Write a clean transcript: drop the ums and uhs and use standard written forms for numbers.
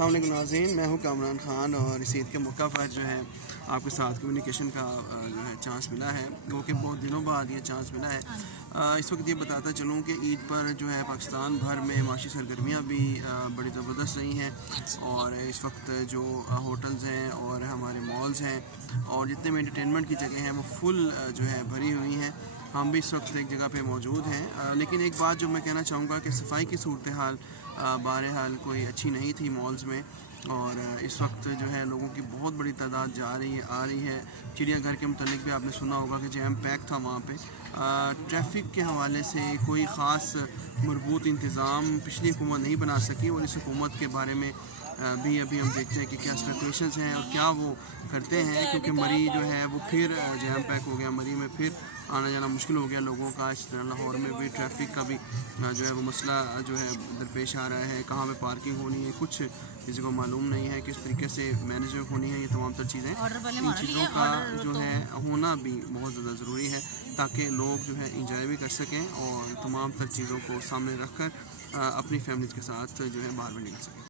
السلام علیکم ناظرین، میں ہوں کامران خان اور اس عید کے موقع پر جو ہے آپ کے ساتھ کمیونیکیشن کا جو ہے چانس ملا ہے، کیونکہ بہت دنوں بعد یہ چانس ملا ہے۔ اس وقت یہ بتاتا چلوں کہ عید پر جو ہے پاکستان بھر میں معاشی سرگرمیاں بھی بڑی زبردست رہی ہیں، اور اس وقت جو ہوٹلز ہیں اور ہمارے مالز ہیں اور جتنے بھی انٹرٹینمنٹ کی جگہیں ہیں وہ فل جو ہے بھری ہوئی ہیں۔ ہم بھی اس وقت ایک جگہ پہ موجود ہیں، لیکن ایک بات جو میں کہنا چاہوں گا کہ صفائی کی صورتحال بہرحال کوئی اچھی نہیں تھی مالز میں، اور اس وقت جو ہے لوگوں کی بہت بڑی تعداد جا رہی ہے آ رہی ہے۔ چڑیا گھر کے متعلق بھی آپ نے سنا ہوگا کہ جیم پیک تھا وہاں پہ۔ ٹریفک کے حوالے سے کوئی خاص مربوط انتظام پچھلی حکومت نہیں بنا سکی، اور اس حکومت کے بارے میں بھی ابھی ہم دیکھتے ہیں کہ کیا اسپیکولیشنز ہیں اور کیا وہ کرتے ہیں، کیونکہ مری جو ہے وہ پھر جیم پیک ہو گیا، مری میں پھر آنا جانا مشکل ہو گیا لوگوں کا۔ اس طرح لاہور میں بھی ٹریفک کا بھی جو ہے وہ مسئلہ جو ہے درپیش آ رہا ہے، کہاں پہ پارکنگ ہونی ہے کچھ کسی کو معلوم نہیں ہے، کس طریقے سے مینجمنٹ ہونی ہے۔ یہ تمام تر چیزیں، ان چیزوں کا جو ہے ہونا بھی بہت زیادہ ضروری ہے، تاکہ لوگ جو ہے انجوائے بھی کر سکیں اور تمام تر چیزوں کو سامنے رکھ کر اپنی فیملیز کے ساتھ جو ہے باہر بھی نکل سکیں۔